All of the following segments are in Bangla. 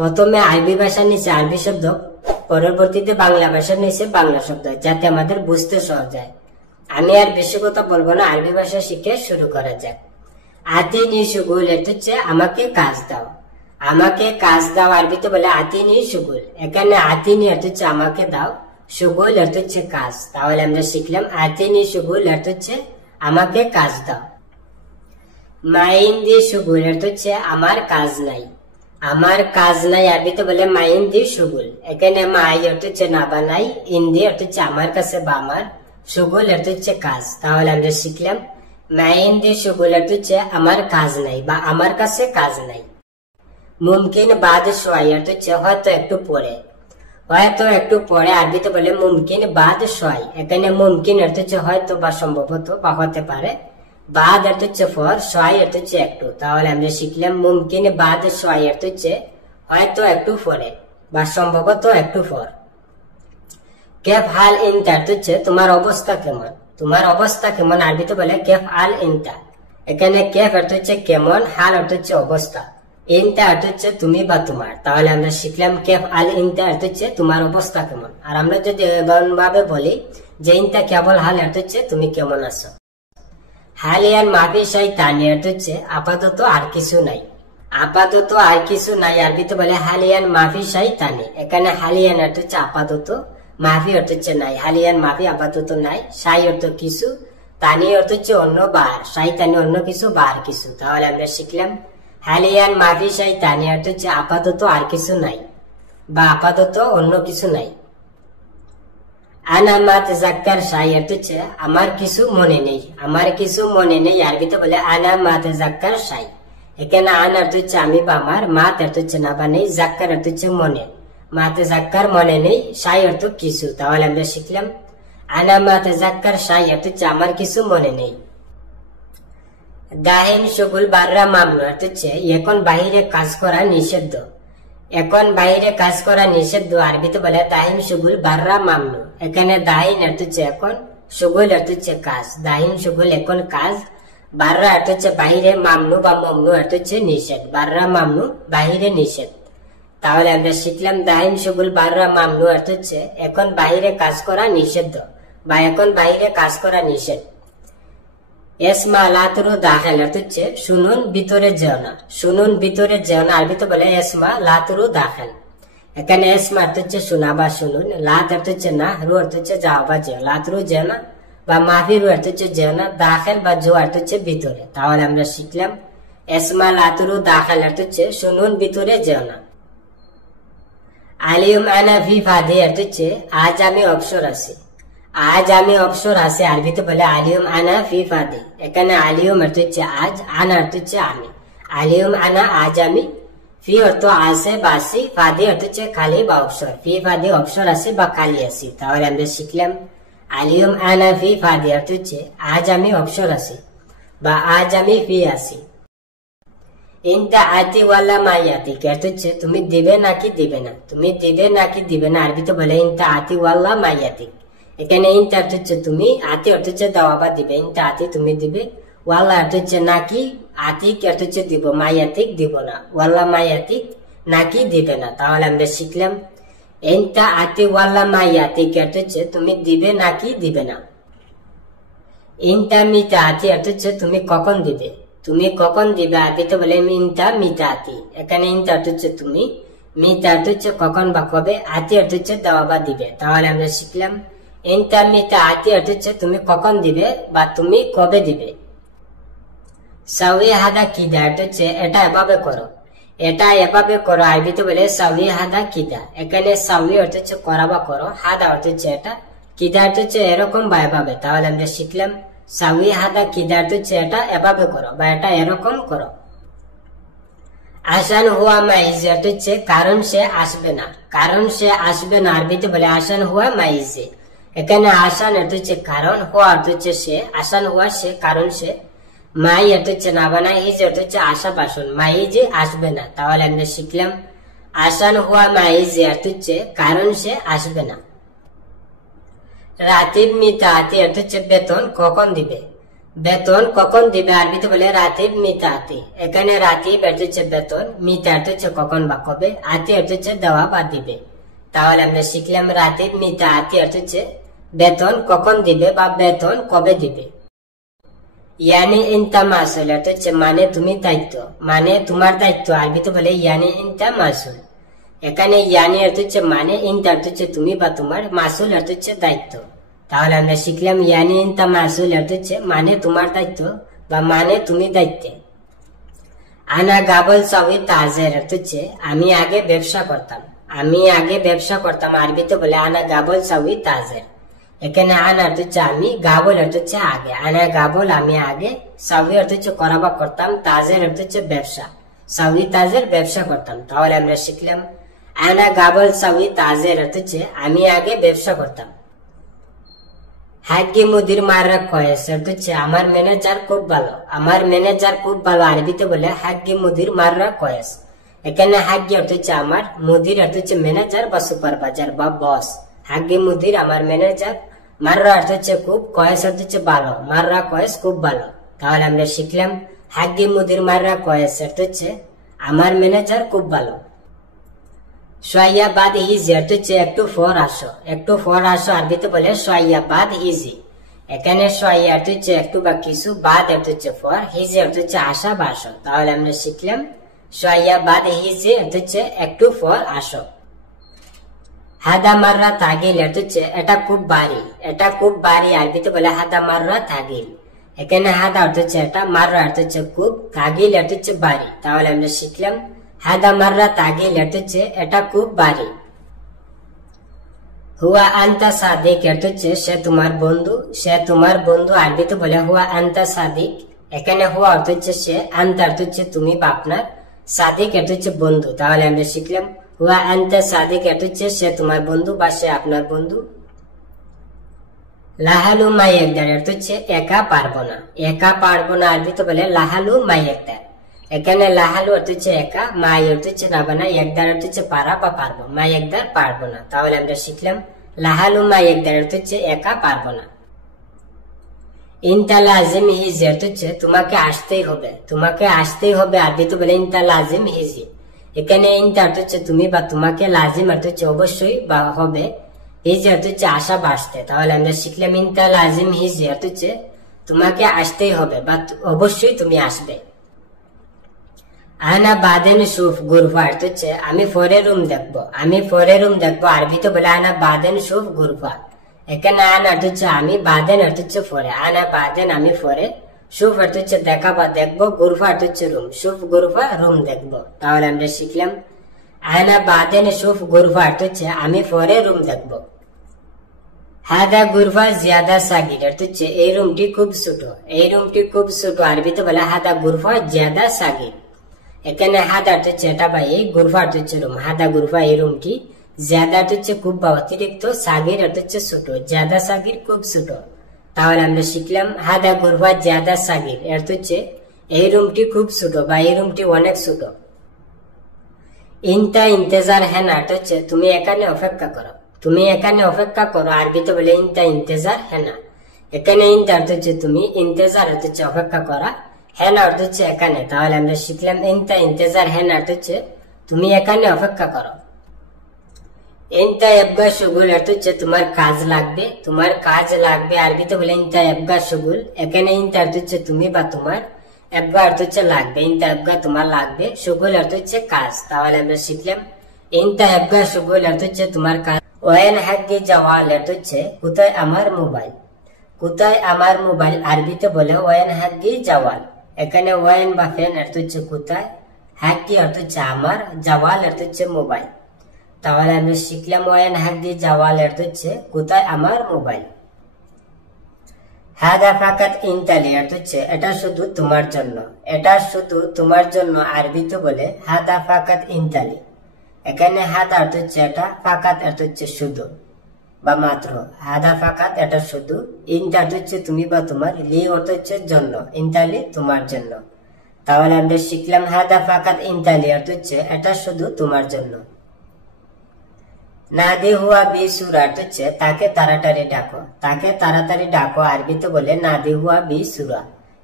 প্রথমে আরবি ভাষার নিচে আরবি শব্দ, পরবর্তীতে বাংলা ভাষার নিচে বাংলা শব্দ, যাতে আমাদের বুঝতে সহজ হয়। আমি আর বেশি কথা বলবো না, আরবি ভাষা শিখে শুরু করা যাক। আতিনি শুগুল এর হচ্ছে আমাকে কাজ দাও। আমাকে কাজ দাও আরবিতে বলে আতিনি শুগুল। এখানে আতিনি এর হচ্ছে আমাকে দাও, শুগুল এর হচ্ছে কাজ। তাহলে আমরা শিখলাম আতিনি শুগুল এর হচ্ছে আমাকে কাজ দাও। মাইন্দি শুগুল এর হচ্ছে আমার কাজ নাই। আমার কাজ নাই আরবিতে বলে মাইন্দি শুগুল। এখানে মাই এর হচ্ছে না বা নাই, ইন্দি এর হচ্ছে আমার কাছে বা আমার, শুগুল এর হচ্ছে কাজ। তাহলে আমরা শিখলাম মাইন্দি শুগুল এর হচ্ছে আমার কাজ নাই বা আমার কাছে কাজ নাই। মুমকিন বাদ শোয়াই এর হচ্ছে হয়তো একটু পরে। হয়তো একটু পরে আরবিতে বলে মুমকিন বাদ শোয়াই। এখানে মুমকিন এর হচ্ছে হয়তো বা সম্ভবত বা হতে পারে, বাদ এর হচ্ছে ফর, শোয়াই এর হচ্ছে একটু। তাহলে আমরা শিখলাম মুমকিন বাদ শোয়াই এর হচ্ছে হয়তো একটু পরে বা সম্ভবত একটু পর। কেফ হাল ইনতা হচ্ছে তোমার অবস্থা কেমন। তোমার অবস্থা কেমন আরবিতে বলে কেফ আল ইনতা। এখানে কেফ অর্থ হচ্ছে কেমন, হাল অর্থ হচ্ছে অবস্থা, ইনতা অর্থ হচ্ছে তুমি বা তোমার। তাহলে আমরা শিখলাম কেফ আল ইনতা অর্থ হচ্ছে তোমার অবস্থা কেমন। আর আমরা যদি এমন ভাবে বলি যে ইনতা কেবল হাল অর্থ হচ্ছে তুমি কেমন আছো। হালিয়ান মাফি শাই তানি অর্থ হচ্ছে আপাতত আর কিছু নাই। আপাতত আর কিছু নাই আরবিতে বলে হালিয়ান মাফি শাই তানি। এখানে হালিয়ান অর্থ হচ্ছে আপাতত, মাফি অর্থ হচ্ছে নাই। হালিয়ান মাফি আপাতত নাই, শাই অর্থ কিছু, তানি অর্থ হচ্ছে অন্য বার, শাই তানি অন্য কিছু বার কিছু। তাহলে আমরা শিখলাম হালিয়ান মাফি শাই তানি অর্থ হচ্ছে আপাতত আর কিছু নাই বা আপাতত অন্য কিছু নাই। আনা মা তাযাক্কার শাই অর্থ হচ্ছে আমার কিছু মনে নেই। আমার কিছু মনে নেই আরবিতে বলে আনা মা তাযাক্কার শাই। এখানে আন অর্থ হচ্ছে আমি বা আমার, মাত অর্থ হচ্ছে না বা নেই, যাক্কার অর্থ হচ্ছে মনে। মা তাযাক্কার মনে নেই, শাই অর্থ কিছু। তাহলে আমরা শিখলাম আনা মা তাযাক্কার শাই অর্থ হচ্ছে আমার কিছু মনে নেই। দাহিন শুগুল বাররা মামনু অর্থ হচ্ছে এখন বাহিরে কাজ করা নিষিদ্ধ। এখন বাইরে কাজ করা নিষিদ্ধ আরবিতে বলে দাহিন শুগুল বাররা মামনু। এখানে দাহিন অর্থ হচ্ছে এখন, শুগুল অর্থ হচ্ছে কাজ। দাহিন শুগুল এখন কাজ, বাররা অর্থ হচ্ছে বাহিরে, মামনু বা মমনু অর্থ হচ্ছে নিষেধ। বাররা মামনু বাহিরে নিষেধ। তাহলে আমরা শিখলাম দাহিন শুগুল বাররা মামনু অর্থ হচ্ছে এখন বাহিরে কাজ করা নিষিদ্ধ বা এখন বাহিরে কাজ করা নিষেধ। এসমা লাতুরু দাখিল অর্থ হচ্ছে শুনুন ভিতরে যেও না। শুনুন ভিতরে যেও না আরবিতে বলে এসমা লাতুরু দাখিল। এখানে এসমা অর্থ হচ্ছে শোনা বা শুনুন, লাত অর্থ হচ্ছে না, রু অর্থ হচ্ছে যাও বা যেও। লাতুরু যেও না বা মাফি রু অর্থ হচ্ছে যেও না, দাখিল বা জো অর্থ হচ্ছে ভিতরে। তাহলে আমরা শিখলাম এসমা লাতুরু দাখিল অর্থ হচ্ছে শুনুন ভিতরে যেও না। আলিউম আনা ফি ফাদি অর্থ হচ্ছে আজ আমি অবসর আছি। আজ আমি অবসর আছে আরবিতে বলে আলিউম আনা ফি ফাদি। এখানে আলিউম অর্থ হচ্ছে আজ, আনা অর্থ হচ্ছে আমি। আলিউম আনা আজ আমি, ফি অর্থ আছে বা আছি, ফাদি অর্থ হচ্ছে খালি বা অবসর। ফি ফাদি অবসর আছে বা খালি আছি। তাহলে আমরা শিখলাম আলিউম আনা ফি ফাদি অর্থ হচ্ছে আজ আমি অবসর আছি বা আজ আমি ফি আছি। ইনতা আতি ওয়ালা মাইয়াতি অর্থ হচ্ছে তুমি দিবে নাকি দিবে না। তুমি দিবে নাকি দিবে না আরবিতে বলে ইনতা আতি ওয়ালা মাইয়াতি। এখানে ইনতা অর্থ হচ্ছে তুমি, আতি অর্থ হচ্ছে দেওয়া বা দিবে। ইনতা আতি তুমি দিবে, ওয়াল্লা অর্থ হচ্ছে নাকি, আতিক অর্থ হচ্ছে দিব, মাইয়াতিক দিব না। ওয়াল্লা মাইয়াতিক নাকি দিবে না। তাহলে আমরা শিখলাম ইনতা আতি ওয়াল্লা মাইয়াতিক অর্থ হচ্ছে তুমি দিবে নাকি দিবে না। ইনতা মিতা আতি অর্থ হচ্ছে তুমি কখন দিবে। তুমি কখন দিবে আরবিতে বলে ইনতা মিতা আতি। এখানে ইনতা অর্থ হচ্ছে তুমি, মিতা অর্থ হচ্ছে কখন বা কবে, আতি অর্থ হচ্ছে দেওয়া বা দিবে। তাহলে আমরা শিখলাম ইনতা মিতা আতি অর্থ হচ্ছে তুমি কখন দিবে বা তুমি কবে দিবে। সাউই হাদা কিদা অর্থ হচ্ছে এটা এভাবে করো। এটা এভাবে করো আরবিতে বলে সাউই হাদা কিদা। এখানে সাউই অর্থ হচ্ছে করা বা করো, হাদা অর্থ হচ্ছে এটা, কিদা অর্থ হচ্ছে এরকম বা এভাবে। তাহলে আমরা শিখলাম সাউই হাদা কিদা অর্থ হচ্ছে এটা এভাবে করো বা এটা এরকম করো। আসান হুয়া মাইজে অর্থ হচ্ছে কারণ সে আসবে না। কারণ সে আসবে না আরবিতে বলে আসান হুয়া মাইজে। এখানে আসান অর্থ হচ্ছে কারণ, হুয়া অর্থ হচ্ছে সে, আসান হুয়া সে, কারণ সে, মাই অর্থ হচ্ছে না বানা, ইজ অর্থ হচ্ছে আশা পাশন, মাইজে আসবে না। তাহলে আমরা শিখলাম আসান হুয়া মাইজে অর্থ হচ্ছে কারণ সে আসবে না। রাতিব মিতা আতি অর্থ হচ্ছে বেতন কখন দিবে। বেতন কখন দিবে আরবিতে বলে রাতিব মিতা আতি। এখানে রাতিব অর্থ হচ্ছে বেতন, মিতা অর্থ হচ্ছে কখন বা কবে, আতি অর্থ হচ্ছে দেওয়া বা দিবে। তাহলে আমরা শিখলাম রাতিব মিতা আতি অর্থ হচ্ছে বেতন কখন দিবে বা বেতন কবে দিবে। ইয়ানি ইনতা মাসুল অর্থ হচ্ছে মানে তুমি দায়িত্ব, মানে তোমার দায়িত্ব আরবিতে বলে ইয়ানি ইনতা মাসুল। এখানে ইয়ানি অর্থ হচ্ছে মানে, ইনতা অর্থ হচ্ছে তুমি বা তোমার, মাসুল অর্থ হচ্ছে দায়িত্ব। তাহলে আমরা শিখলাম ইয়ানি ইনতা মাসুল অর্থ হচ্ছে মানে তোমার দায়িত্ব বা মানে তুমি দায়িত্বে। আনা গাবল সাউই তাজের অর্থ হচ্ছে আমি আগে ব্যবসা করতাম, আমি আগে ব্যবসা করতাম আরবিতে বলে আনা গাবল সাউই তাজের। এখানে আনা অর্থ হচ্ছে আমি, গাবল অর্থ হচ্ছে আগে, আনা গাবল আমি আগে, সাউই অর্থ হচ্ছে করা বা করতাম, তাজের অর্থ হচ্ছে ব্যবসা, সাউই তাজের ব্যবসা করতাম। তাহলে আমরা শিখলাম আনা গাবল সাউই তাজের অর্থ হচ্ছে আমি আগে ব্যবসা করতাম। হাগ্গি মুদির মাররা কয়েস অর্থ হচ্ছে আমার ম্যানেজার খুব ভালো, আমার ম্যানেজার খুব ভালো আরবিতে বলে হাগ্গি মুদির মাররা কয়েস। এখানে হাগ্গি অর্থ হচ্ছে আমার, মুদির অর্থ হচ্ছে ম্যানেজার বা সুপারভাইজার বা বস। হাগ্গি মুদির আমার ম্যানেজার, মাররা অর্থ হচ্ছে খুব, কয়েস অর্থ হচ্ছে ভালো, মাররা কয়েস খুব ভালো। তাহলে আমরা শিখলাম হাগ্গি মুদির মাররা কয়েস অর্থ হচ্ছে আমার ম্যানেজার খুব ভালো। সোয়াইয়া বাদ হিজি অর্থ হচ্ছে একটু পর আসো, একটু পর আসো আরবিতে বলে সোয়াইয়া বাদ হিজি। এখানে সোয়াইয়া অর্থ হচ্ছে একটু বা কিছু, বাদ অর্থ হচ্ছে পর, হিজি অর্থ হচ্ছে আসা বা আসো। তাহলে আমরা শিখলাম সোয়াইয়া বাদ হিজি অর্থ হচ্ছে একটু পর আসো। হাদা মাররা তাগিল অর্থ হচ্ছে এটা খুব ভারী, এটা খুব ভারী আরবিতে বলে হাদা মাররা তাগিল। এখানে হাদা অর্থ হচ্ছে এটা, মাররা অর্থ হচ্ছে খুব, তাগিল অর্থ হচ্ছে ভারী। তাহলে আমরা শিখলাম হাদা মাররা তাগিল অর্থ হচ্ছে এটা খুব ভারী। হুয়া আন্তা সাদিক অর্থ হচ্ছে সে তোমার বন্ধু, সে তোমার বন্ধু আরবিতে বলে হুয়া আন্তা সাদিক। এখানে হুয়া অর্থ হচ্ছে সে, আন্তা অর্থ হচ্ছে তুমি বা আপনার, সাদিক অর্থ হচ্ছে বন্ধু। তাহলে আমরা শিখলাম হুয়া আন্তা সাদিক অর্থ হচ্ছে সে তোমার বন্ধু বা সে আপনার বন্ধু। লাহালু মাই একদার অর্থ হচ্ছে একা পারবো না, একা পারবো না আরবিতে বলে লাহালু মাই একদার। এখানে লাহালু অর্থ হচ্ছে একা, মাই অর্থ হচ্ছে না বানা, একদার অর্থ হচ্ছে পারা বা পারবো, মাই একদার পারবো না। তাহলে আমরা শিখলাম লাহালু মাই একদার অর্থ হচ্ছে একা পারবো না। ইনতা লাজিম হিজি অর্থ হচ্ছে তোমাকে আসতেই হবে, তোমাকে আসতেই হবে আরবিতে বলে ইনতা লাজিম হিজি। এখানে ইনতা অর্থ হচ্ছে তুমি বা তোমাকে, লাজিম অর্থ হচ্ছে অবশ্যই বা হবে, হিজি অর্থ হচ্ছে আসা বা আসতে। তাহলে আমরা শিখলাম ইনতা লাজিম হিজি অর্থ হচ্ছে তোমাকে আসতেই হবে বা অবশ্যই তুমি আসবে। আনা বাদেন সুফ গুরফা অর্থ হচ্ছে আমি পরে রুম দেখবো, আমি পরে রুম দেখবো আরবিতে বলে আনা বাদেন সুফ গুরফা। এখানে আনা অর্থ হচ্ছে আমি, বাদেন অর্থ হচ্ছে পরে, আনা বাদেন আমি পরে, সুফ অর্থ হচ্ছে দেখা বা দেখবো, গুরফা অর্থ হচ্ছে রুম, সুফ গুরফা রুম দেখবো। তাহলে আমরা শিখলাম আনা বাদেন সুফ গুরফা অর্থ হচ্ছে আমি পরে রুম দেখবো। হাদা গুরফা জিয়াদা সাগির অর্থ হচ্ছে এই রুমটি খুব ছোট, এই রুমটি খুব ছোট আরবিতে বলে হাদা গুরফা জিয়াদা সাগির। এখানে হাদা অর্থ হচ্ছে এটা বা এই, গুরফা অর্থ হচ্ছে রুম, হাদা গুরফা এই রুমটি, জিয়াদা অর্থ হচ্ছে খুব বা অতিরিক্ত, সাগির অর্থ হচ্ছে ছোট, জিয়াদা সাগির খুব ছোট। তাহলে আমরা শিখলাম হাদা গুরফা জিয়াদা সাগির অর্থ হচ্ছে এই রুমটি খুব ছোট বা এই রুমটি অনেক ছোট। ইনতা ইন্তেজার হেন অর্থ হচ্ছে তুমি এখানে অপেক্ষা করো, তুমি এখানে অপেক্ষা করো আরবিতে বলে ইনতা ইন্তেজার হেনা। এখানে ইনতা অর্থ হচ্ছে তুমি, ইন্তেজার অর্থ হচ্ছে অপেক্ষা করা, হেনা অর্থ হচ্ছে এখানে। তাহলে আমরা শিখলাম ইনতা ইন্তেজার হেনা অর্থ হচ্ছে তুমি এখানে অপেক্ষা করো। ইনতা এবগা শুগুল অর্থ হচ্ছে তোমার কাজ লাগবে, তোমার কাজ লাগবে আরবিতে বলে ইনতা এবগা শুগুল। এখানে ইনতা অর্থ হচ্ছে তুমি বা তোমার, এবগা অর্থ হচ্ছে লাগবে, ইনতা এবগা তোমার লাগবে, শুগুল অর্থ হচ্ছে কাজ। তাহলে আমরা শিখলাম ইনতা এবগা শুগুল অর্থ হচ্ছে তোমার কাজ। ওয়েন হাগ্গি জাওয়াল অর্থ হচ্ছে কোথায় আমার মোবাইল, কোথায় আমার মোবাইল আরবিতে বলে ওয়েন হাগ্গি জাওয়াল। এখানে ওয়েন বা ফেন অর্থ হচ্ছে কোথায়, হাগ্গি অর্থ হচ্ছে আমার, জাওয়াল অর্থ হচ্ছে মোবাইল। তাহলে আমরা শিখলাম ওয়েন হাগ্গি জাওয়াল অর্থ হচ্ছে কোথায় আমার মোবাইল। হাদা ফাকাত ইনতালি অর্থ হচ্ছে এটা শুধু তোমার জন্য, এটা শুধু তোমার জন্য আরবিতে বলে হাদা ফাকাত ইনতালি। এখানে হাদা অর্থ হচ্ছে এটা, ফাকাত অর্থ হচ্ছে শুধু বা মাত্র, হাদা ফাকাত এটা শুধু, ইনতা অর্থ হচ্ছে তুমি বা তোমার, লি অর্থ হচ্ছে জন্য, ইনতালি তোমার জন্য। তাহলে আমরা শিখলাম হাদা ফাকাত ইনতালি অর্থ হচ্ছে এটা শুধু তোমার জন্য। নাদি হুয়া বি সুরা অর্থ হচ্ছে তাকে তাড়াতাড়ি ডাকো, তাকে তাড়াতাড়ি ডাকো আরবিতে বলে নাদি হুয়া বি সুরা।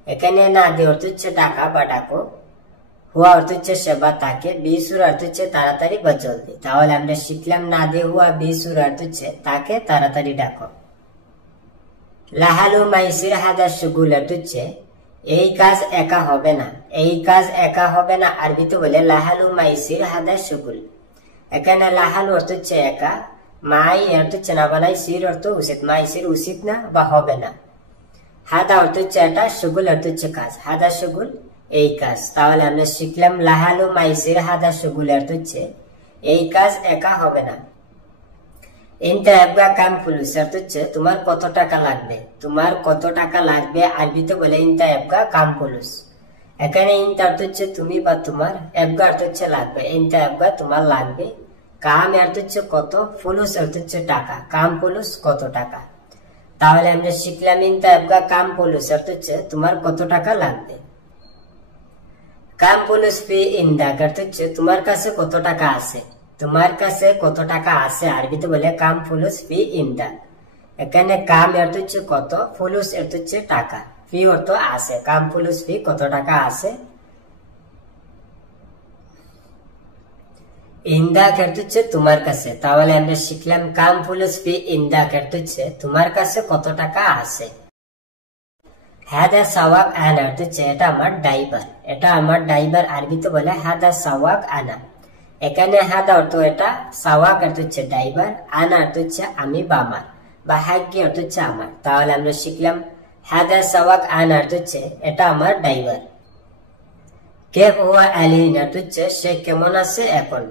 এখানে নাদি অর্থ হচ্ছে ডাকা বা ডাকো, হুয়া অর্থ হচ্ছে সেবা তাকে, বি সুরা অর্থ হচ্ছে তাড়াতাড়ি বা জলদি। তাহলে আমরা শিখলাম নাদি হুয়া বি সুরা অর্থ হচ্ছে তাকে তাড়াতাড়ি ডাকো। লাহালু মাইসির হাদা শুগুল অর্থ হচ্ছে এই কাজ একা হবে না, এই কাজ একা হবে না আরবিতে বলে লাহালু মাইসির হাদা শুগুল। এখানে লাহালু অর্থ হচ্ছে একা, মাই অর্থ হচ্ছে না বানাই, সির অর্থ উচিত, মাইসির উচিত না বা হবে না। হাদা অর্থ হচ্ছে এটা, শুগুল অর্থ হচ্ছে কাজ, হাদা শুগুল এই কাজ। তাহলে আমরা শিখলাম লাহালু মাইসির হাদা শুগুল অর্থ হচ্ছে এই কাজ একা হবে না। ইনতা এবগা কাম ফুলুস অর্থ হচ্ছে তোমার কত টাকা লাগবে, তোমার কত টাকা লাগবে আরবিতে বলে ইনতা এবগা কাম ফুলুস। এখানে ইনতা অর্থ হচ্ছে তুমি বা তোমার, এবগা অর্থ হচ্ছে লাগবে, ইনতা এবগা তোমার লাগবে, কাম অর্থ হচ্ছে কত, ফুলুস অর্থ হচ্ছে টাকা, কাম ফুলুস কত টাকা। তাহলে আমরা শিখলাম ইনতা এবগা কাম ফুলুস অর্থ হচ্ছে তোমার কত টাকা লাগবে। কাম ফুলুস ফি ইনদাক অর্থ হচ্ছে তোমার কাছে কত টাকা আছে, তোমার কাছে কত টাকা আছে আরবিতে বলে কাম ফুলুস ফি ইনদাক। এখানে কাম অর্থ হচ্ছে কত, ফুলুস অর্থ হচ্ছে টাকা, ফি অর্থ আছে, কাম ফুলুস ফি কত টাকা আছে। ইনদাক অর্থ হচ্ছে তোমার কাছে। তাহলে আমরা শিখলাম কাম ফুলুস ফি ইনদাক অর্থ হচ্ছে তোমার কাছে কত টাকা আছে। হাদা সাওয়াক আনা অর্থ হচ্ছে এটা আমার ড্রাইভার, এটা আমার ড্রাইভার আরবিতে বলে হাদা সাওয়াক আনা। এখানে হাদা অর্থ এটা, সাওয়াক অর্থ হচ্ছে ড্রাইভার, আনা অর্থ হচ্ছে আমি বা আমার, বা হাগ্গি অর্থ হচ্ছে আমার। তাহলে আমরা শিখলাম হাদা সাওয়াক আনা অর্থ হচ্ছে এটা আমার ড্রাইভার। কেফ হুয়া আলিন অর্থ হচ্ছে সে কেমন আছে এখন,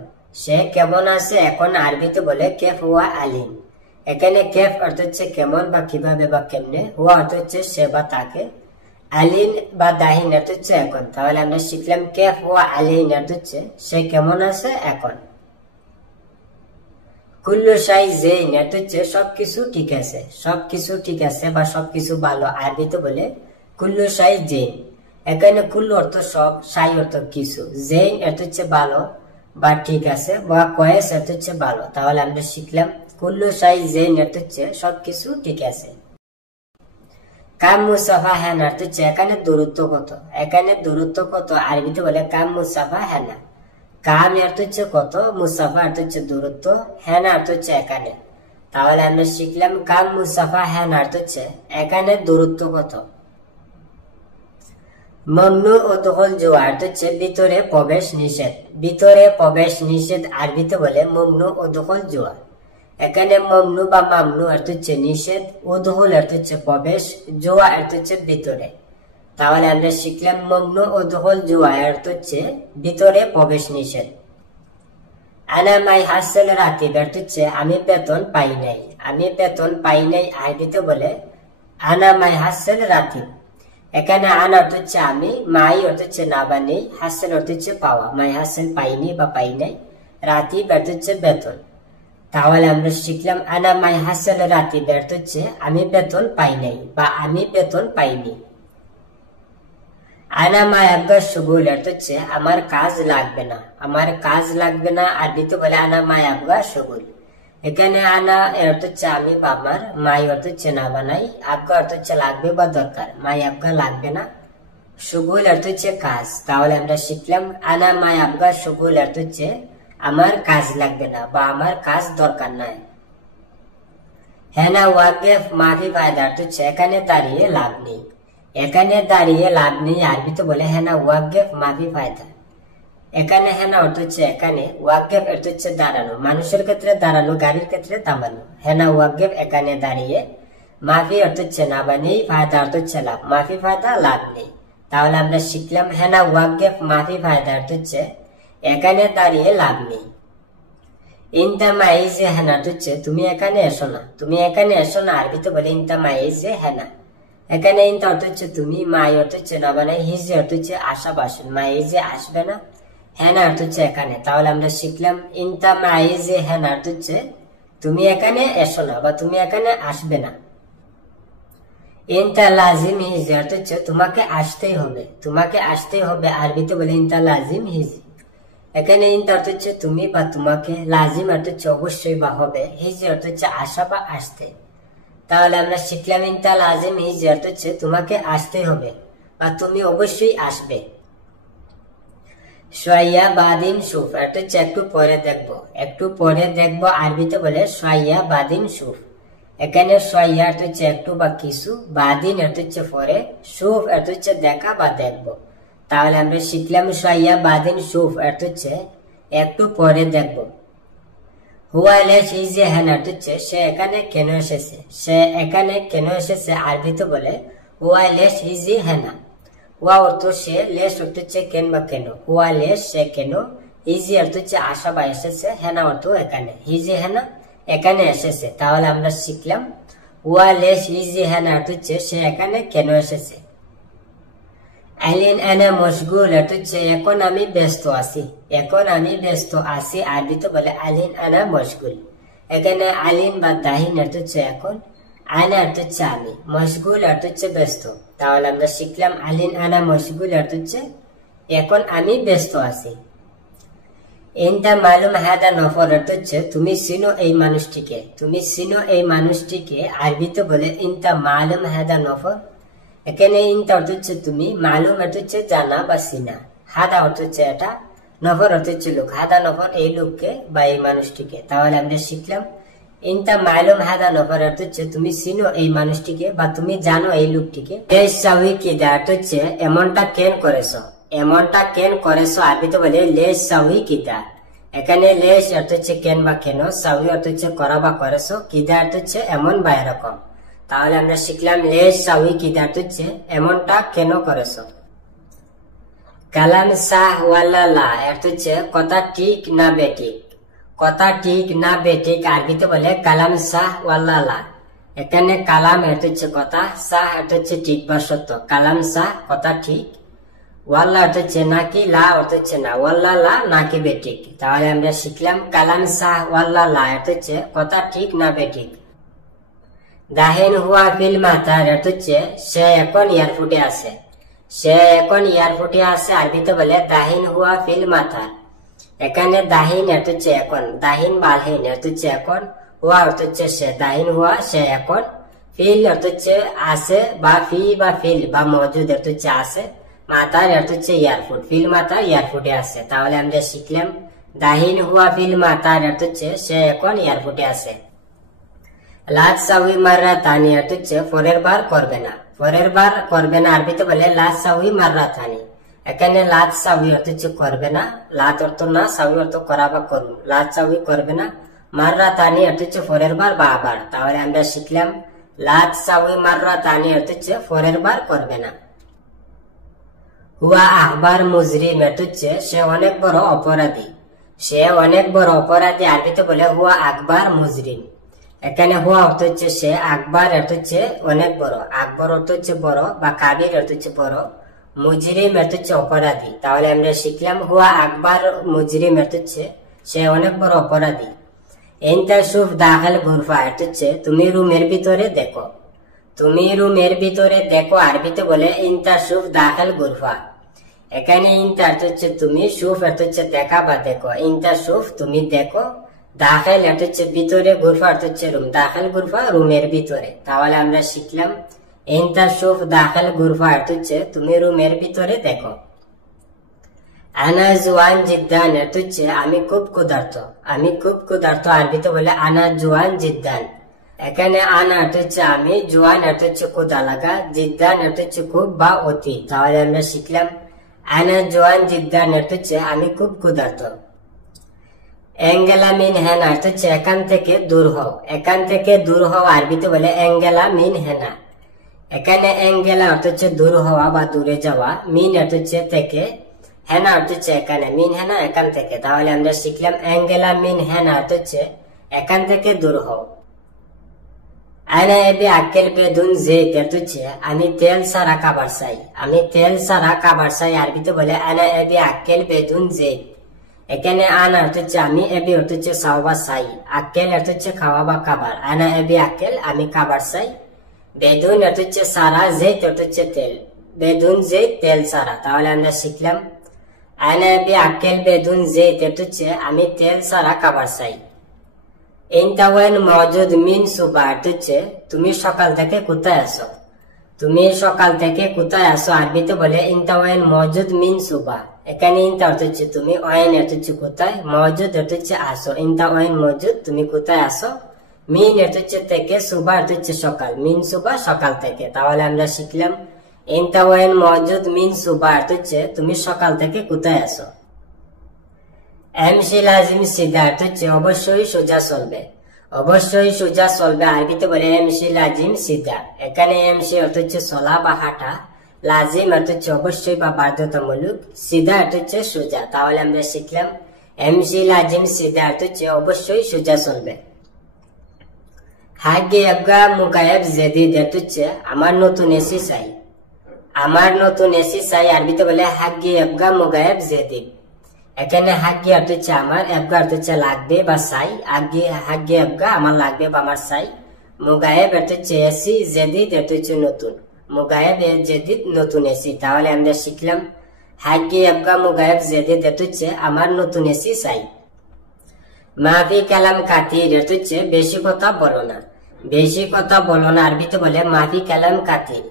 সে কেমন আছে এখন আরবিতে বলে কেফ হুয়া আলিন। এখানে কেফ অর্থ হচ্ছে কেমন বা কিভাবে বা কেমনে, হুয়া অর্থ হচ্ছে সে বা তাকে, আলিন বা দাহিন অর্থ হচ্ছে এখন। তাহলে আমরা শিখলাম কেফ হুয়া আলিন অর্থ হচ্ছে সে কেমন আছে এখন। কুল্লু শাই জেইন অর্থ হচ্ছে সবকিছু ঠিক আছে, সবকিছু ঠিক আছে বা সবকিছু ভালো আরবিতে বলে কুল্লু শাই জেইন। এখানে কুল্লু অর্থ সব, শাই অর্থ কিছু, জেইন অর্থ হচ্ছে ভালো বা ঠিক আছে বা কয়েস অর্থ হচ্ছে ভালো। তাহলে আমরা শিখলাম কুল্লু শাই জেইন অর্থ হচ্ছে সবকিছু ঠিক আছে। কাম মুসাফা হ্যান অর্থ হচ্ছে এখানে দূরত্ব কত, এখানে দূরত্ব কত আরবিতে বলে কাম মুসাফা হ্যানা। কাম অর্থ হচ্ছে কত, মুসাফা অর্থ হচ্ছে দূরত্ব, হ্যানা অর্থ হচ্ছে এখানে। তাহলে আমরা শিখলাম কাম মুসাফা হ্যান অর্থ হচ্ছে এখানে দূরত্ব কত। মমনু ও দখল জোয়া অর্থ হচ্ছে ভিতরে প্রবেশ নিষেধ, ভিতরে প্রবেশ নিষেধ আরবিতে বলে মমনু ও দখল জোয়া। এখানে মমনু বা মামনু অর্থ হচ্ছে নিষেধ, উদহুল অর্থ হচ্ছে প্রবেশ, জোয়া অর্থ হচ্ছে ভিতরে। তাহলে আমরা শিখলাম মমনু উদহুল জোয়া অর্থ হচ্ছে ভিতরে প্রবেশ নিষেধ। আনা মাই হাসেল রাতিব অর্থ হচ্ছে আমি বেতন পাই নাই, আমি বেতন পাই নাই আরবিতে বলে আনা মাই হাসেল রাতিব। এখানে আনা অর্থ হচ্ছে আমি, মাই অর্থ হচ্ছে না বা নেই, হাসেল অর্থ হচ্ছে পাওয়া, মাই হাসেল পাইনি বা পাই নাই, রাতিব অর্থ হচ্ছে বেতন। তাহলে আমরা শিখলাম আনা মাই হাসেল রাতিব অর্থ হচ্ছে আমি বেতন পাই নাই বা আমি বেতন পাইনি। আনা মাই আবগা শুগুল অর্থ হচ্ছে আমার কাজ লাগবে না, আমার কাজ লাগবে না আরবিতে বলে আনা মাই আবগা শুগুল। এখানে আনা অর্থ হচ্ছে আমি বা আমার, মাই অর্থ হচ্ছে না বানাই, আবগা অর্থ হচ্ছে লাগবে বা দরকার, মাই আবগা লাগবে না, শুগুল অর্থ হচ্ছে কাজ। তাহলে আমরা শিখলাম আনা মাই আবগা শুগুল অর্থ হচ্ছে আমার কাজ লাগবে না বা আমার কাজ দরকার নাই। হেনা ওয়াকেফ মাফি ফায়দা অর্থ হচ্ছে এখানে দাঁড়িয়ে লাভ নেই, এখানে দাঁড়িয়ে লাভ নেই আরবিতে বলে হেনা ওয়াকেফ মাফি ফায়দা। এখানে হেনা অর্থ হচ্ছে এখানে, ওয়াকেফ অর্থ হচ্ছে দাঁড়ানো, মানুষের ক্ষেত্রে দাঁড়ানো, গাড়ির ক্ষেত্রে থামানো। হেনা ওয়াকেফ এখানে দাঁড়িয়ে, মাফি অর্থ হচ্ছে না বা নেই, ফায়দা অর্থ হচ্ছে লাভ, মাফি ফায়দা লাভ নেই। তাহলে আমরা শিখলাম হেনা ওয়াকেফ মাফি ফায়দা অর্থ হচ্ছে এখানে দাঁড়িয়ে লাভ নেই। ইনতা মাইজে হেনা অর্থ হচ্ছে তুমি এখানে এসো না, তুমি এখানে এসো না আরবিতে বলে ইনতা মাইজে হেনা। এখানে ইনতা অর্থ হচ্ছে তুমি, মাই অর্থ হচ্ছে না বানাই, হিজে অর্থ হচ্ছে আসা বাসন, মাইজে আসবে না, হেনা অর্থ হচ্ছে এখানে। তাহলে আমরা শিখলাম ইনতা মাইজে হেনা অর্থ হচ্ছে তুমি এখানে এসো না বা তুমি এখানে আসবে না। ইনতা লাজিম হিজে অর্থ হচ্ছে তোমাকে আসতেই হবে, তোমাকে আসতেই হবে আরবিতে বলে ইনতা লাজিম হিজি। এখানে ইনতা অর্থ হচ্ছে তুমি বা তোমাকে, লাজিম অর্থ হচ্ছে অবশ্যই বা হবে, হিজি অর্থ হচ্ছে আসা বা আসতে। তাহলে আমরা শিখলাম ইনতা লাজিম হিজি অর্থ হচ্ছে তোমাকে আসতে হবে বা তুমি অবশ্যই আসবে। শোয়া বাদিন সুফ অর্থ হচ্ছে একটু পরে দেখবো, একটু পরে দেখবো আরবিতে বলে শোয়া বাদিন সুফ। এখানে শোয়া অর্থ হচ্ছে একটু বা কিছু, বাদিন অর্থ হচ্ছে পরে, সুফ অর্থ হচ্ছে দেখা বা দেখবো। তাহলে আমরা শিখলাম শোয়া বাদিন সুফ অর্থ হচ্ছে একটু পরে দেখবো। হুয়া লেশ হিজি হেন অর্থ হচ্ছে সে এখানে কেন এসেছে, সে এখানে কেন এসেছে আরবিতে বলে হুয়া লেশ হিজি হেনা। হুয়া অর্থ সে, লেশ অর্থ হচ্ছে কেন বা কেন, হুয়া লেশ সে কেন, হিজি অর্থ হচ্ছে আসা বা এসেছে, হেনা অর্থ এখানে, হিজি হেনা এখানে এসেছে। তাহলে আমরা শিখলাম হুয়া লেশ হিজি হেনা অর্থ হচ্ছে সে এখানে কেন এসেছে। আলিন আনা মশগুল অর্থ হচ্ছে এখন আমি ব্যস্ত আছি, এখন আমি ব্যস্ত আছি আরবিতে বলে আলিন আনা মশগুল। এখানে আলিন বা দাহিন অর্থ হচ্ছে এখন, আনা অর্থ হচ্ছে আমি, মশগুল অর্থ হচ্ছে ব্যস্ত। তাহলে আমরা শিখলাম আলিন আনা মশগুল অর্থ হচ্ছে এখন আমি ব্যস্ত আছি। ইনতা মালুম হাদা নফর অর্থ হচ্ছে তুমি চিনো এই মানুষটিকে, তুমি চিনো এই মানুষটিকে আরবিতে বলে ইনতা মালুম হাদা নফর। এখানে ইনতা অর্থ হচ্ছে তুমি, মালুম অর্থ হচ্ছে জানা বা চিনা, হাদা অর্থ হচ্ছে এটা, নফর অর্থ হচ্ছে লোক, হাদা নফর এই লোককে বা এই মানুষটিকে। তাহলে আমরা শিখলাম ইনতা মালুম হাদা নফর অর্থ হচ্ছে তুমি চিনো এই মানুষটিকে বা তুমি জানো এই লোকটিকে। লেশ সাউই কিদা অর্থ হচ্ছে এমনটা কেন করেছো, এমনটা কেন করেছো আরবিতে বলে লেশ সাউই কিদা। এখানে লেশ অর্থ হচ্ছে কেন বা কেন, সাউই অর্থ হচ্ছে করা বা করেছো, কিদা অর্থ হচ্ছে এমন বা এরকম। তাহলে আমরা শিখলাম লেশ সাউই কিদা অর্থ হচ্ছে এমনটা কেন করেছো। কালাম সাহ ওয়ালা লা অর্থ হচ্ছে কথা ঠিক না বেঠিক, কথা ঠিক না বেঠিক আরবিতে বলে কালাম সাহ ওয়ালা লা। এখানে কালাম অর্থ হচ্ছে কথা, সাহ অর্থ হচ্ছে ঠিক বা সত্য, কালাম সাহ কথা ঠিক, ওয়াল্লা অর্থ হচ্ছে নাকি, লা অর্থ হচ্ছে না, ওয়াল্লা লা নাকি বেঠিক। তাহলে আমরা শিখলাম কালাম সাহ ওয়াল্লা লা অর্থ হচ্ছে কথা ঠিক না বেঠিক। দাহিন হুয়া ফিল মাতার অর্থ হচ্ছে সে এখন এয়ারপোর্টে আছে, সে এখন এয়ারপোর্টে আছে আরবিতে বলে দাহিন হুয়া ফিল মাতার। এখানে দাহিন অর্থ হচ্ছে এখন, দাহিন বালহীন অর্থ হচ্ছে এখন, হুয়া অর্থ হচ্ছে সে, দাহিন হুয়া সে এখন, ফিল অর্থ হচ্ছে আছে বা ফি বা ফিল বা মজুদ অর্থ হচ্ছে আছে, মাতার অর্থ হচ্ছে এয়ারপোর্ট, ফিল মাতার এয়ারপোর্টে আছে। তাহলে আমরা শিখলাম দাহিন হুয়া ফিল মাতার অর্থ হচ্ছে সে এখন এয়ারপোর্টে আছে। লাজ সাউই মাররা তানি অর্থ হচ্ছে পরের বার করবে না, পরের বার করবে না আরবিতে বলে লাজ সাউই মাররা তানি। এখানে লাজ সাউই অর্থ হচ্ছে করবে না, লাজ অর্থ না, সাউই অর্থ করা বা করুন, লাজ সাউই করবে না, মাররা তানি অর্থ হচ্ছে পরের বার বা আবার। তাহলে আমরা শিখলাম লাজ সাউই মাররা তানি অর্থ হচ্ছে পরের বার করবে না। হুয়া আখবার মুজরিম অর্থ হচ্ছে সে অনেক বড় অপরাধী, সে অনেক বড় অপরাধী আরবিতে বলে হুয়া আকবার মুজরিম। এখানে হুয়া অর্থ হচ্ছে সে, আকবার অর্থ হচ্ছে অনেক বড়, আকবর অর্থ হচ্ছে বড় বা কাবির অর্থ হচ্ছে বড়, মুজরিম অর্থ হচ্ছে অপরাধী। তাহলে আমরা শিখলাম হুয়া আকবার মুজরিম অর্থ হচ্ছে সে অনেক বড় অপরাধী। ইনতা শুফ দাখিল গুরফা অর্থ হচ্ছে তুমি রুমের ভিতরে দেখো, তুমি রুমের ভিতরে দেখো আরবিতে বলে ইনতা শুফ দাখিল গুরফা। এখানে ইনতা অর্থ হচ্ছে তুমি, শুফ অর্থ হচ্ছে দেখা বা দেখো, ইনতা শুফ তুমি দেখো, দাখিল অর্থ হচ্ছে ভিতরে, গুরফা অর্থ হচ্ছে রুম, দাখিল গুরফা রুমের ভিতরে। তাহলে আমরা শিখলাম ইনতা শুফ দাখিল গুরফা অর্থ হচ্ছে তুমি রুমের ভিতরে দেখো। আনা জুয়ান জিদ্দান অর্থ হচ্ছে আমি খুব ক্ষুধার্ত, আমি খুব ক্ষুধার্ত আরবিতে বলে আনা জুয়ান জিদ্দান। এখানে আনা অর্থ হচ্ছে আমি, জুয়ান অর্থ হচ্ছে ক্ষুধা লাগা, জিদ্দান অর্থ হচ্ছে খুব বা অতি। তাহলে আমরা শিখলাম আনা জুয়ান জিদ্দান অর্থ হচ্ছে আমি খুব ক্ষুধার্ত। এঙ্গেলা মিন হেনা অর্থ হচ্ছে এখান থেকে দূর হও, এখান থেকে দূর হও আরবিতে বলে এঙ্গেলা মিন হেনা। এখানে এঙ্গেলা অর্থ হচ্ছে দূর হওয়া বা দূরে যাওয়া, মিন অর্থ হচ্ছে থেকে, হেনা অর্থ হচ্ছে এখানে, মিন হেনা এখান থেকে। তাহলে আমরা শিখলাম এঙ্গেলা মিন হেনা অর্থ হচ্ছে এখান থেকে দূর হও। আনা এবি আকেল বেদুন জেদ অর্থ হচ্ছে আমি তেল ছাড়া খাবার চাই, আমি তেল ছাড়া খাবার চাই আরবিতে বলে আনা এবি আকেল বেদুন জেদ। এখানে আনা অর্থ হচ্ছে আমি, এবি অর্থ হচ্ছে চাও বা চাই, আকেল অর্থ হচ্ছে খাওয়া বা খাবার, আনা এবি আকেল আমি খাবার চাই, বেদুন অর্থ হচ্ছে সারা, জেদ অর্থ হচ্ছে তেল, বেদুন জেদ তেল সারা। তাহলে আমরা শিখলাম আনা বি আকেল বেদুন জেইত এটা হচ্ছে আমি তেল ছাড়া খাবার চাই। ইনতা ওয়ান মওজুদ মিন সুবা এটা হচ্ছে তুমি সকাল থেকে কোথায় আছো। তুমি সকাল থেকে কোথায় আসো আরবিতে বলে ইনতা ওয়ান মওজুদ মিন সুবা। এখানে ইনতা অর্থ হচ্ছে তুমি, ওয়ান অর্থ হচ্ছে কোথায়, মওজুদ অর্থ হচ্ছে আসো। ইনতা ওয়ান মওজুদ তুমি কোথায় আসো, মিন অর্থ হচ্ছে থেকে, সুবা অর্থ হচ্ছে সকাল, মিন সুবা সকাল থেকে। তাহলে আমরা শিখলাম ইনতা ওয়ান মওজুদ মিন সুবা অর্থ হচ্ছে তুমি সকাল থেকে কোথায় আসো। এমসি লাজিম সিধা অর্থ হচ্ছে অবশ্যই সোজা চলবে। অবশ্যই সোজা চলবে আরবিতে বলে এমসি লাজিম সিধা। এখানে এমসি অর্থ হচ্ছে চলা বা হাঁটা, লাজিম অর্থ হচ্ছে অবশ্যই বা বাধ্যতামূলক, সিধা অর্থ হচ্ছে সোজা। তাহলে আমরা শিখলাম এমসি লাজিম সিধা অর্থ হচ্ছে অবশ্যই সোজা চলবে। হাগে আবগা মুকায়েব জেদিদ অর্থ হচ্ছে আমার নতুন এসি চাই। আমার নতুন এসি চাই আরবিতে বলে হাগে আবগা মুকায়েব জেদিদ। এখানে হাগে অর্থ হচ্ছে আমার, আবগা অর্থ হচ্ছে লাগবে বা চাই, হাগে আবগা আমার লাগবে বা আমার চাই। মুগায়েব অর্থ হচ্ছে এসি, জেদিদ অর্থ হচ্ছে নতুন, মুগায়েব জেদিদ নতুন এসি। তাহলে আমরা শিখলাম হাগে আবগা মুগায়েব জেদিদ অর্থ হচ্ছে আমার নতুন এসি চাই। মাফি কালাম কাতির অর্থ হচ্ছে বেশি কথা বলো না। বেশি কথা বলো না আরবিতে বলে মাফি কালাম কাতির।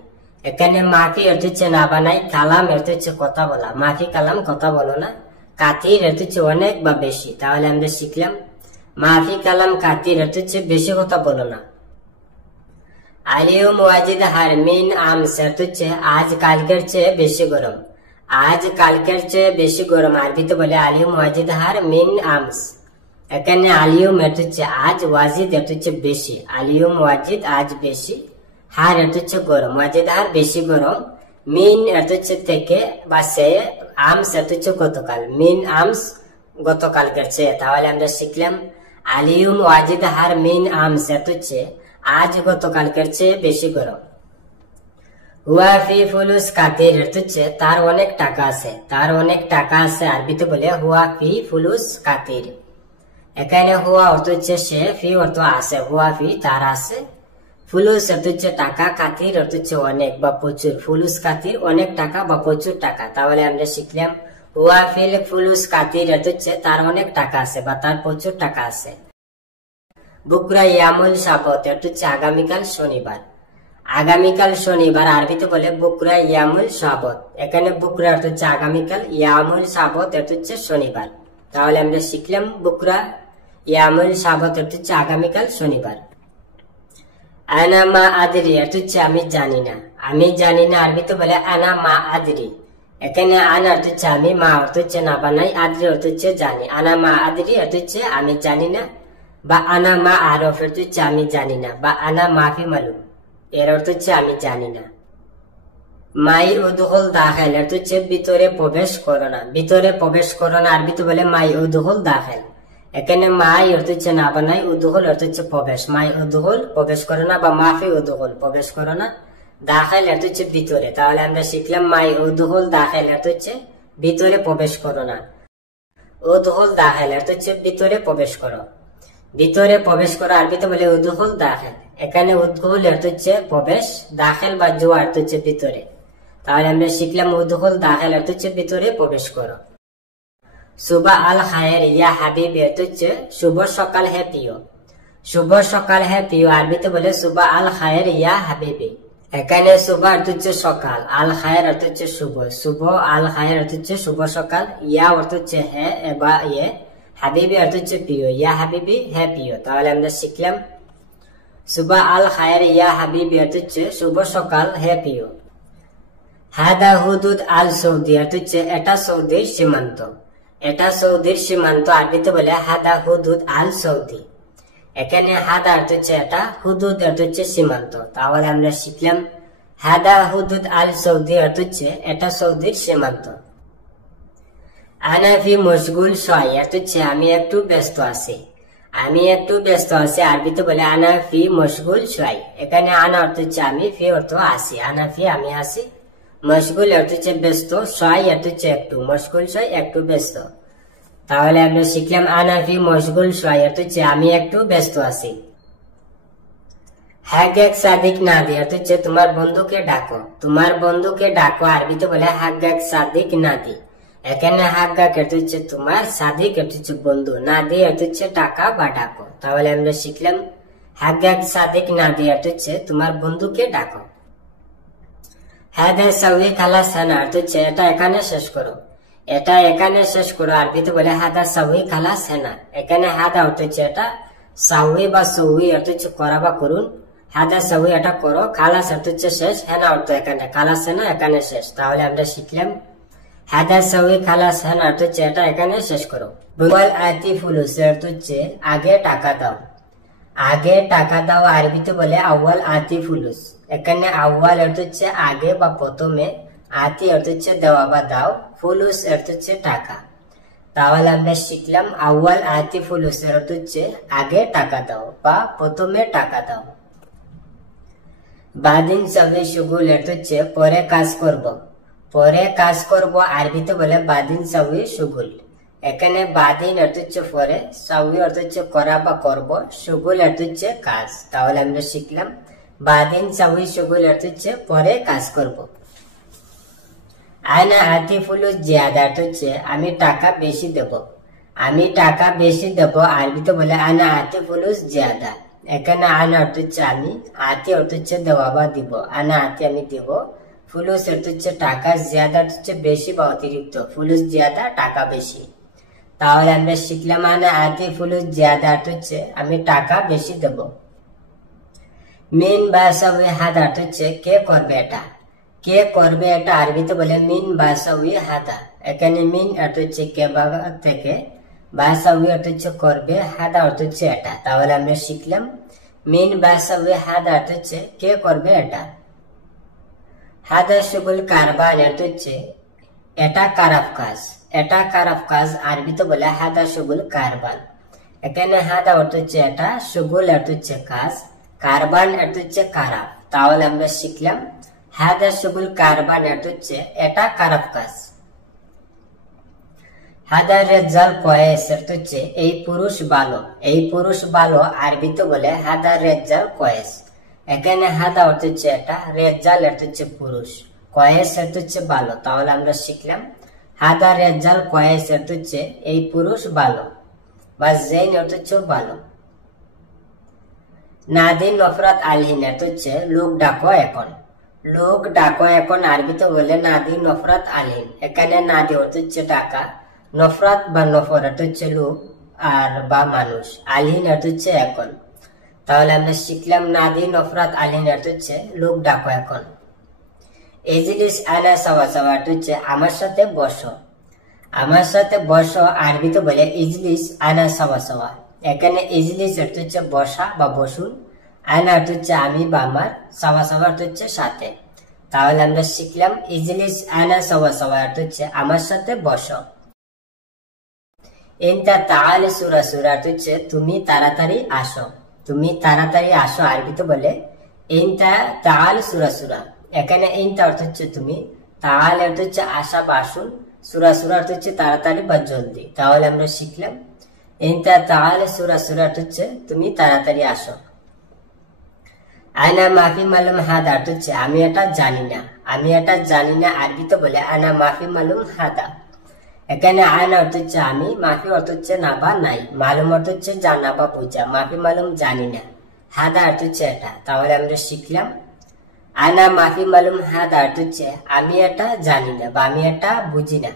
এখানে মাফি অর্থ হচ্ছে না বানাই, কালাম অর্থ হচ্ছে কথা বলা, মাফি কালাম কথা বলো না, কাতির অর্থ হচ্ছে অনেক বা বেশি। তাহলে আমরা শিখলাম মাফি কালাম কাতির অর্থ হচ্ছে বেশি কথা বলো না। আলিয়ুম ওয়াজিদ হার মিন আমস অর্থ হচ্ছে আজ কালকের চেয়ে বেশি গরম। আজ কালকের চেয়ে বেশি গরম আরবিতে বলে আলিয়ুম ওয়াজিদ হার মিন আমস। এখানে আলিয়ুম অর্থ হচ্ছে আজ, ওয়াজিদ অর্থ হচ্ছে বেশি, আলিয়ুম ওয়াজিদ আজ বেশি, হার অর্থ হচ্ছে গরম, ওয়াজিদ হার বেশি গরম, মিন অর্থ হচ্ছে থেকে বা সে, আমস অর্থ হচ্ছে গতকাল, মিন আমস গতকালকের চেয়ে। তাহলে আমরা শিখলাম আলিয়ুম ওয়াজিদ হার মিন আমস অর্থ হচ্ছে আজ গতকালকের চেয়ে বেশি গরম। হুয়া ফি ফুলুস কাতির অর্থ হচ্ছে তার অনেক টাকা আছে। তার অনেক টাকা আছে আরবিতে বলে হুয়া ফি ফুলুস কাতির। এখানে হুয়া অর্থ হচ্ছে সে, ফি অর্থ আছে, হুয়া ফি তার আছে, ফুলুস অর্থ হচ্ছে টাকা, কাতির অর্থ হচ্ছে অনেক বা প্রচুর, ফুলুস কাতির অনেক টাকা বা প্রচুর টাকা। তাহলে আমরা শিখলাম হুয়া ফিল ফুলুস কাতির অর্থ হচ্ছে তার অনেক টাকা আছে বা তার প্রচুর টাকা আছে। বুকরা ইয়ামুল সাবত অর্থ হচ্ছে আগামীকাল শনিবার। আগামীকাল শনিবার আরবিতে বলে বুকরা ইয়ামুল সাবত। এখানে বুকরা অর্থ হচ্ছে আগামীকাল, ইয়ামুল সাবত অর্থ হচ্ছে শনিবার। তাহলে আমরা শিখলাম বুকরা ইয়ামুল সাবত অর্থ হচ্ছে আগামীকাল শনিবার। আনা মা আদরি অর্থ হচ্ছে আমি জানি না। আমি জানি না আরবিতে বলে আনা মা আদরি। এখানে আনা অর্থ হচ্ছে আমি, মা অর্থ হচ্ছে না বানাই, আদরি অর্থ হচ্ছে জানি। আনা মা আদরি অর্থ হচ্ছে আমি জানি না, বা আনা মা আরফ অর্থ হচ্ছে আমি জানি না, বা আনা মাফি মালুম এর অর্থ হচ্ছে আমি জানি না। মাই উদহুল দাখিল অর্থ হচ্ছে ভিতরে প্রবেশ করো না। ভিতরে প্রবেশ করো না আরবিতে বলে মাই উদহুল দাখিল। এখানে মাই অর্থ হচ্ছে না বানাই, উদহুল অর্থ হচ্ছে প্রবেশ, মাই উদহুল প্রবেশ করো না, বা মাফি উদহুল প্রবেশ করো না, দাখিল অর্থ হচ্ছে ভিতরে। তাহলে আমরা শিখলাম মাই উদহুল দাখিল অর্থ হচ্ছে ভিতরে প্রবেশ করো না, উদহুল দাখিল অর্থ হচ্ছে ভিতরে প্রবেশ করো। ভিতরে প্রবেশ করো আরবিতে বলে উদহুল দাখিল। এখানে উদহুল অর্থ হচ্ছে প্রবেশ, দাখিল বা জুয়া অর্থ হচ্ছে ভিতরে। তাহলে আমরা শিখলাম উদহুল দাখিল অর্থ হচ্ছে ভিতরে প্রবেশ করো। সুবা আল খায়ের ইয়া হাবিবি অর্থ হচ্ছে শুভ সকাল হে প্রিয়। শুভ সকাল হে প্রিয় আরবিতে বলে সুবা আল খায়ের ইয়া হাবিবি। এখানে সুবা অর্থ হচ্ছে সকাল, আল খায়ের অর্থ হচ্ছে শুভ, শুভ আল খায়ের অর্থ হচ্ছে শুভ সকাল, ইয়া অর্থ হচ্ছে হে বা ইয়ে, হাবিবি অর্থ হচ্ছে প্রিয়, ইয়া হাবিবি হে প্রিয়। তাহলে আমরা শিখলাম সুবা আল খায়ের ইয়া হাবিবি অর্থ হচ্ছে শুভ সকাল হে প্রিয়। হাদা হুদুদ আল সৌদি অর্থ হচ্ছে এটা সৌদির সীমান্ত। এটা সৌদির সীমান্ত আরবিতে বলে হাদা হুদুদ আল সৌদি। এখানে হাদা অর্থ হচ্ছে এটা, হুদুদ অর্থ হচ্ছে সীমান্ত। তাহলে আমরা শিখলাম হাদা হুদুদ আল সৌদি অর্থ হচ্ছে এটা সৌদির সীমান্ত। আনাফি মশগুল শয় অর্থ হচ্ছে আমি একটু ব্যস্ত আছি। আমি একটু ব্যস্ত আছি আরবিতে বলে আনাফি মশগুল শয়। এখানে আনা অর্থ হচ্ছে আমি, ফি অর্থ আছি, আনাফি আমি আছি, মশগুল অর্থ হচ্ছে ব্যস্ত, শয় অর্থ হচ্ছে একটু, মশগুল শয় একটু ব্যস্ত। তাহলে আমরা শিখলাম আনাফি মশগুল শয় অর্থ হচ্ছে আমি একটু ব্যস্ত আছি। হাগ্গাক সাদিক নাদি অর্থ হচ্ছে তোমার বন্ধুকে ডাকো। তোমার বন্ধুকে ডাকো আরবিতে বলে হাগ্গাক সাদিক নাদি। এখানে হাগা অর্থ হচ্ছে তোমার, সাদিক অর্থ হচ্ছে বন্ধু, নাদি অর্থ হচ্ছে টাকা বা ডাকো। তাহলে আমরা শিখলাম হাগা সাদিক নাদি অর্থ হচ্ছে তোমার বন্ধুকে ডাকো। হাদা সাউই খালাস হানা অর্থ হচ্ছে এটা এখানে শেষ করো, এটা এখানে শেষ করো। আরবিতে বলে হাদা সাউই খালাস হানা। এখানে হাদা অর্থ হচ্ছে এটা, সাউই বা সউই অর্থ হচ্ছে করা বা করুন। হাদা সাউই এটা করো, খালাস অর্থ হচ্ছে শেষ, হেনা অর্থ এখানে, খালাস হেনা এখানে শেষ। তাহলে আমরা শিখলাম হাদা সাউই খালাস হেনা অর্থ হচ্ছে এটা এখানে শেষ করো। ওয়াল আতি ফুলুস অর্থ হচ্ছে আগে টাকা দাও, আগে টাকা দাও। আরবিতে বলে আউয়াল আতি ফুলুস। এখানে আউয়াল অর্থ হচ্ছে আগে বা প্রথমে, আতি অর্থ হচ্ছে দেওয়া বা দাও, ফুলুস অর্থ হচ্ছে টাকা। তাহলে আমরা শিখলাম আউয়াল আতি ফুলুস অর্থ হচ্ছে আগে টাকা দাও বা প্রথমে টাকা দাও। বাদিন সবে শুগুল অর্থ হচ্ছে পরে কাজ করব, পরে কাজ করব। আরবিতে বলে বাদিন সবে শুগুল। এখানে বাদিন অর্থ হচ্ছে পরে, সবে অর্থ হচ্ছে করা বা করব, শুগুল অর্থ হচ্ছে কাজ। তাহলে আমরা শিখলাম বাদিন সবে শুগুল অর্থ হচ্ছে পরে কাজ করব। আনা আতি ফুলুস জিয়াদা অর্থ হচ্ছে আমি টাকা বেশি দেব, আমি টাকা বেশি দেব। আরবিতে বলে আনা আতি ফুলুস জিয়াদা। এখানে আনা অর্থ হচ্ছে আমি, আতি অর্থ হচ্ছে দেওয়া বা দিব, আনা আতি আমি দিব, ফুলুস অর্থ হচ্ছে টাকা, জিয়াদা অর্থ হচ্ছে বেশি বা অতিরিক্ত, ফুলুস জিয়াদা টাকা বেশি। তাহলে আমরা শিখলাম আনা আতি ফুলুস জিয়াদা অর্থ হচ্ছে আমি টাকা বেশি দেব। মিন বাসাউই হাদা অর্থ হচ্ছে কে করবে এটা, কে করবে এটা। আরবিতে বলে মিন বাসাউই হাদা। এখানে মিন অর্থ হচ্ছে কে বা থেকে, বাসাউই অর্থ হচ্ছে করবে, হাদা অর্থ হচ্ছে এটা। তাহলে আমরা শিখলাম মিন বাসাউই হাদা অর্থ হচ্ছে কে করবে এটা। হাদা শুগুল কারবান অর্থ হচ্ছে এটা খারাপ কাজ, এটা খারাপ কাজ। আরবিতে বলে হাদা শুগুল কারবান। এখানে হাদা অর্থ হচ্ছে এটা, শুগুল অর্থ হচ্ছে কাজ, কারবান অর্থ হচ্ছে খারাপ। তাহলে আমরা শিখলাম হাদা শুগুল কারবান অর্থ হচ্ছে এটা খারাপ কাজ। হাদা রেজাল কয়েস অর্থ হচ্ছে এই পুরুষ ভালো, এই পুরুষ ভালো। আরবিতে বলে হাদা রেজাল কয়েস। এখানে হাদা অর্থ হচ্ছে এটা, রেজাল অর্থ হচ্ছে পুরুষ, কয়েস অর্থ হচ্ছে ভালো। তাহলে আমরা শিখলাম হাদা রেজাল কয়েস অর্থ হচ্ছে এই পুরুষ ভালো বা জেন অর্থ হচ্ছে ভালো। নাদিন নফরাত আলহিন অর্থ হচ্ছে লোক ডাকো এখন, লোক ডাকো এখন। আরবিতে বলে নাদি নফরাত আলহিন। এখানে নাদি অর্থ হচ্ছে ডাকা, নফরাত বা নফর অর্থ হচ্ছে লোক আর বা মানুষ, আলহিন অর্থ হচ্ছে এখন। তাহলে আমরা শিখলাম নাদি নফরাত আলহিন অর্থ হচ্ছে লোক ডাকো এখন। ইজলিস আনা সাওয়া সাওয়া অর্থ হচ্ছে আমার সাথে বসো, আমার সাথে বসো। আরবিতে বলে ইজলিস আনা সাওয়া সাওয়া। এখানে ইজলিস অর্থ হচ্ছে বসা বা বসুন, আনা অর্থ হচ্ছে আমি বা আমার, সাওয়া সাওয়া অর্থ হচ্ছে সাথে। তাহলে আমরা শিখলাম ইজলিস আনা সাওয়া সাওয়া অর্থ হচ্ছে আমার সাথে বসো। ইনতা তাআল সুরা সুরা অর্থ হচ্ছে তুমি তাড়াতাড়ি আসো, তুমি তাড়াতাড়ি আসো। আরবিতে বলে ইনতা তাআল সুরা সুরা। এখানে ইনতা অর্থ হচ্ছে তুমি, তাআল অর্থ হচ্ছে আসা বা আসুন, সুরা সুরা অর্থ হচ্ছে তাড়াতাড়ি বা জলদি। তাহলে আমরা শিখলাম ইনতা তাআল সুরা সুরা অর্থ হচ্ছে তুমি তাড়াতাড়ি আসো। আনা মাফি মালুম হাদা অর্থ হচ্ছে আমি এটা জানি না, আমি এটা জানি না। আরবিতে বলে আনা মাফি মালুম হাদা। এখানে আনা অর্থ হচ্ছে আমি, মাফি অর্থ হচ্ছে না বা নাই, মালুম অর্থ হচ্ছে জানা বা বোঝা, মাফি মালুম জানি না, হাদা অর্থ হচ্ছে এটা। তাহলে আমরা শিখলাম আনা মাফি মালুম হাদা অর্থ হচ্ছে আমি এটা জানি না বা আমি এটা বুঝি না।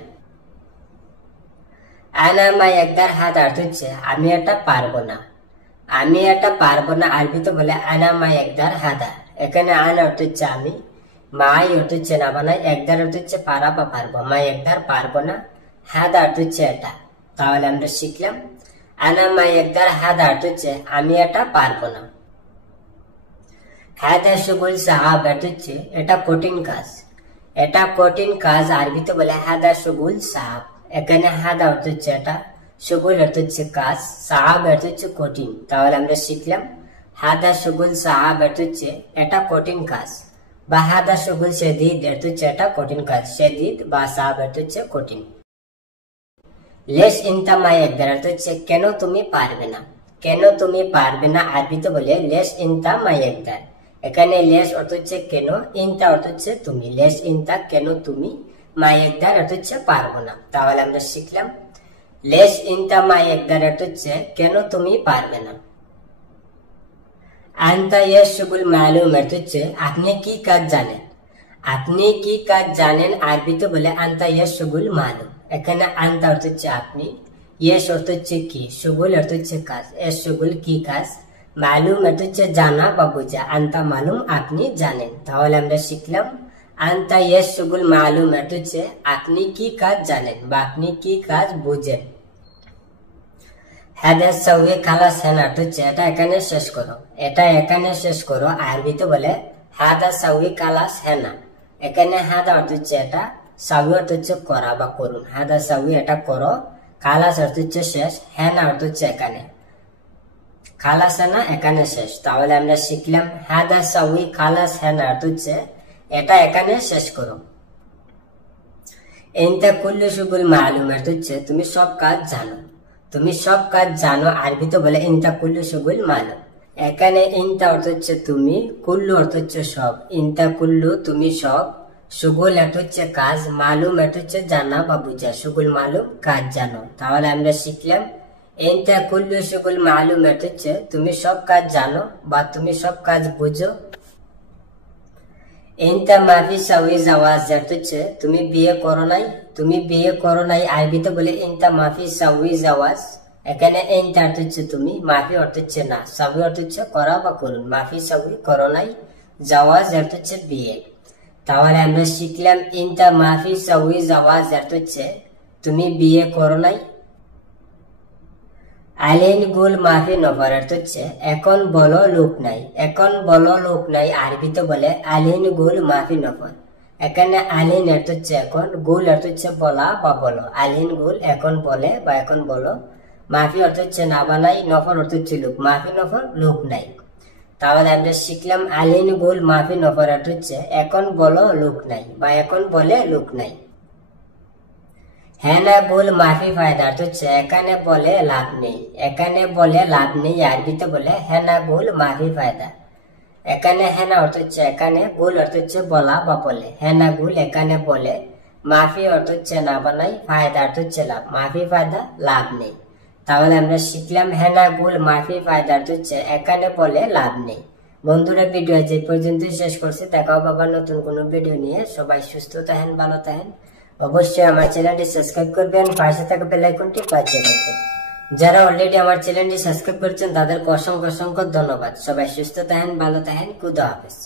আনা মা একদার হাদা অর্থ হচ্ছে আমি এটা পারবো না, আমি এটা পারবো না। আরবিতে বলে আনা মা একদার হাদা। এখানে আনা অর্থ হচ্ছে আমি, মাই অর্থ হচ্ছে না বানাই, একদার অর্থ হচ্ছে পারা বা পারবো, মা একদার পারবো না, হাদা অর্থ হচ্ছে এটা। তাহলে আমরা শিখলাম আনা মা একদার হাদা অর্থ হচ্ছে আমি এটা পারবো না। হাদা শুগুল সাহাব অর্থ হচ্ছে এটা কঠিন কাজ, এটা কঠিন কাজ। আরবিতে বলে হাদা শুগুল সাহাব। এখানে হাদা অর্থ হচ্ছে এটা, শুগুল অর্থ হচ্ছে কাজ, সাহাব অর্থ হচ্ছে কঠিন। তাহলে আমরা শিখলাম হাদা শুগুল সাহাব অর্থ হচ্ছে এটা কঠিন কাজ, বা হাদা শুগুল শাদীদ অর্থ হচ্ছে এটা কঠিন কাজ, শাদীদ বা সাহাব অর্থ হচ্ছে কঠিন। লেশ ইনতা মা একদার অর্থ হচ্ছে কেন তুমি পারবে না, কেন তুমি পারবে না। আরবিতে বলে লেশ ইনতা মা একদার। এখানে লেশ অর্থ হচ্ছে কেন, ইনতা অর্থ হচ্ছে তুমি, লেশ ইনতা কেন তুমি, মা একদার অর্থ হচ্ছে পারবো না। তাহলে আমরা শিখলাম লেশ ইনতা মা একদার অর্থ হচ্ছে কেন তুমি পারবে না। আনতা ইয়াশুগুল মালুম অর্থ হচ্ছে আপনি কি কাজ জানেন। আপনি কি কাজ জানেন আরবিতে বলে আনতা ইয়াশুগুল মালুম। এখানে আনতা অর্থ হচ্ছে আপনি, ইয়েশ অর্থ হচ্ছে কি, শুগুল অর্থ হচ্ছে কাজ, এর শুগুল কি কাজ, মালুম অর্থ হচ্ছে জানা বা বোঝা, আনতা মালুম আপনি জানেন। তাহলে আমরা শিখলাম আনতা ইয়াশুগুল মালুম অর্থ হচ্ছে আপনি কি কাজ জানেন বা আপনি কি কাজ বুঝেন। হাদা সাউয়ে খালাস হেন অর্থ হচ্ছে এটা এখানে শেষ করো, এটা এখানে শেষ করো আরবিতে বলে হাদা সাউয়ে খালাস হেনা। এখানে হাদা অর্থ হচ্ছে এটা, সাউয়ে অর্থ হচ্ছে করা বা করুন, হাদা সাউয়ে এটা করো, খালাস অর্থ হচ্ছে শেষ, হেনা অর্থ হচ্ছে এখানে, খালাস হেনা এখানে শেষ। তাহলে আমরা শিখলাম হাদা সাউয়ে খালাস হেনা অর্থ হচ্ছে এটা এখানে শেষ করো। ইনতা কুল্লু শুগুল মালুম অর্থ হচ্ছে তুমি সব কাজ জানো, তুমি সব কাজ জানো আরবিতে বলে ইনতা কুল্লু শুগুল মালুম। এখানে ইনতা অর্থ হচ্ছে তুমি, কুল্লু অর্থ হচ্ছে সব, ইনতা কুল্লু তুমি সব, শুগুল অর্থ হচ্ছে কাজ, মালুম অর্থ হচ্ছে জানা বা বুঝা, শুগুল মালুম কাজ জানো। তাহলে আমরা শিখলাম ইনতা কুল্লু শুগুল মালুম অর্থ হচ্ছে তুমি সব কাজ জানো বা তুমি সব কাজ বুঝো। ইনতা মাফি সাউই জাওয়াজ অর্থ হচ্ছে তুমি বিয়ে করো নাই, তুমি বিয়ে করো নাই আরবিতে বলে ইনতা মাফি সাউই জাওয়াজ। এখানে ইনতা অর্থ হচ্ছে তুমি, মাফি অর্থ হচ্ছে না, সাউই অর্থ হচ্ছে করা বা করুন, মাফি সাউই করো নাই, জাওয়াজ অর্থ হচ্ছে বিয়ে। তাহলে আমরা শিখলাম ইনতা মাফি সাউই জাওয়াজ অর্থ হচ্ছে তুমি বিয়ে করো নাই। আলিন গুল মাফি নফর অর্থ হচ্ছে এখন বলো লোক নাই, এখন বলো লোক নাই আরবিতে বলে আলিন গুল মাফি নফর। এখানে আলিন অর্থ হচ্ছে এখন, গুল অর্থ হচ্ছে বলা বা বলো, আলিন গুল এখন বলে বা এখন বলো, মাফি অর্থ হচ্ছে না বা নাই, নফর অর্থ হচ্ছে লোক, মাফি নফর লোক নাই। তাহলে আমরা শিখলাম আলিন গুল মাফি নফর অর্থ হচ্ছে এখন বলো লোক নাই বা এখন বলে লোক নাই। হেনা গুল মাফি ফায়দা অর্থ হচ্ছে এখানে বলে লাভ নেই, এখানে বলে লাভ নেই আরবিতে বলে হেনা গুল মাফি ফায়দা। এখানে হেনা অর্থ হচ্ছে এখানে, গুল অর্থ হচ্ছে বলা বা বলে, হেনা গুল এখানে বলে, মাফি অর্থ হচ্ছে না বা নাই, ফায়দা অর্থ হচ্ছে লাভ, মাফি ফায়দা লাভ নেই। তাহলে আমরা শিখলাম হেনা গুল মাফি ফায়দা অর্থ হচ্ছে এখানে বলে লাভ নেই। বন্ধুরা ভিডিও যে পর্যন্ত শেষ করছি, দেখা হবে আবার নতুন কোনো ভিডিও নিয়ে। সবাই সুস্থ থাকেন, ভালো থাকেন। অবশ্যই আমার চ্যানেলটি সাবস্ক্রাইব করবেন, পাশে থাকা বেল আইকনটি বাজিয়ে রাখবেন। যারা অলরেডি আমার চ্যানেলটি সাবস্ক্রাইব করেছেন তাদেরকে অসংখ্য অসংখ্য ধন্যবাদ। সবাই সুস্থ থাকেন, ভালো থাকেন, খুদা হাফেজ।